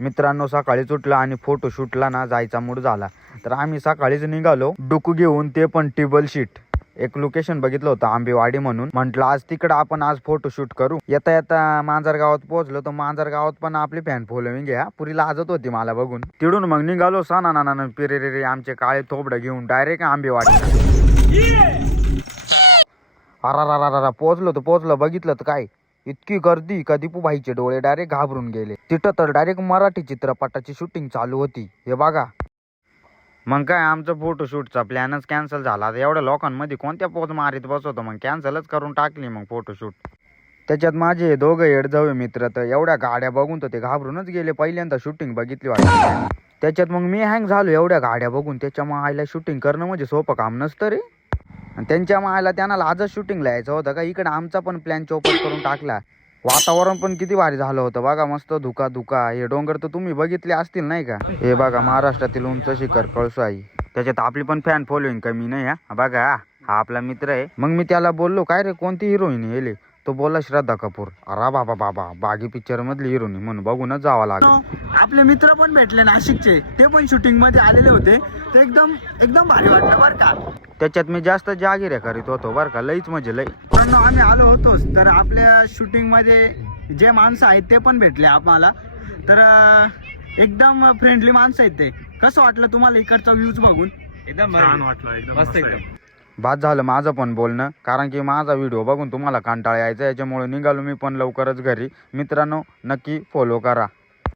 मित्रांनो सकाळीच उठला आणि फोटोशूटला ना जायचा मूड झाला, तर आम्ही सकाळीच निघालो डुकू घेऊन, ते पण टेबल शीट. एक लोकेशन बघितलं होतं आंबेवाडी म्हणून, म्हटलं आज तिकडं आपण आज फोटोशूट करू. येता येता मांजर गावात पोहोचलो, तर मांजर गावात पण आपली फॅन फॉलोविंग आहे. पुरी लाजत होती मला बघून. तिडून मग निघालो ना पिरे आमचे काळे थोबडं घेऊन डायरेक्ट आंबेवाडी. अरा पोहोचलो बघितलं तर काय इतकी गर्दी का दीपू भाईचे डोळे डायरेक्ट घाबरून गेले. तिथं तर डायरेक्ट मराठी चित्रपटाची शूटिंग चालू होती. हे बघा. मग काय आमचं फोटोशूटचा प्लॅनच कॅन्सल झाला. एवढ्या लोकांमध्ये कोणत्या पोज मारीत बसवतो, मग कॅन्सलच करून टाकली मग फोटोशूट. त्याच्यात माझे दोघं येडजवे मित्र तर एवढ्या गाड्या बघून तर ते घाबरूनच गेले. पहिल्यांदा शूटिंग बघितली वाटतं. त्याच्यात मग मी हँग झालो एवढ्या गाड्या बघून. त्याच्यामुळे आईला शूटिंग करणं म्हणजे सोपं काम नसतं रे. आणि त्यांच्या मायला त्यांना आजच शूटिंगला यायचं होतं का. इकडे आमचा पण प्लॅन चौपट करून टाकला. वातावरण पण किती भारी झालं होतं बघा, मस्त धुका. हे डोंगर तर तुम्ही बघितले असतील नाही का. हे बघा महाराष्ट्रातील उंच शिखर कळसाई. त्याच्यात आपली पण फॅन फॉलोईंग कमी नाही. हा बघा, हा आपला मित्र आहे. मग मी त्याला बोललो काय रे कोणती हिरोईन येले. तो बोलला श्रद्धा कपूर. अरे बाबा बागी पिक्चर मधली हिरोईन म्हणून बघूनच जावं लागलं. आपले मित्र पण भेटले नाशिकचे, ते पण शूटिंग मध्ये आलेले होते. ते एकदम भारी वाटलं बरं का. त्याच्यात मी जास्त जागिऱ्या करीत होतो बरं का, लईच म्हणजे लई. पण आम्ही आलो होतोच, तर आपल्या शूटिंग मध्ये जे माणसं आहेत ते पण भेटले आम्हाला. तर एकदम फ्रेंडली माणसं आहेत ते. कसं वाटलं तुम्हाला इकडचा व्ह्यूज बघून? एकदम छान वाटलं, एकदम मस्त एकदम. बाद झालं माझं पण बोलणं, कारण की माझा व्हिडिओ बघून तुम्हाला कंटाळा यायचा. याच्यामुळे निघालो मी पण लवकरच घरी. मित्रांनो नक्की फॉलो करा.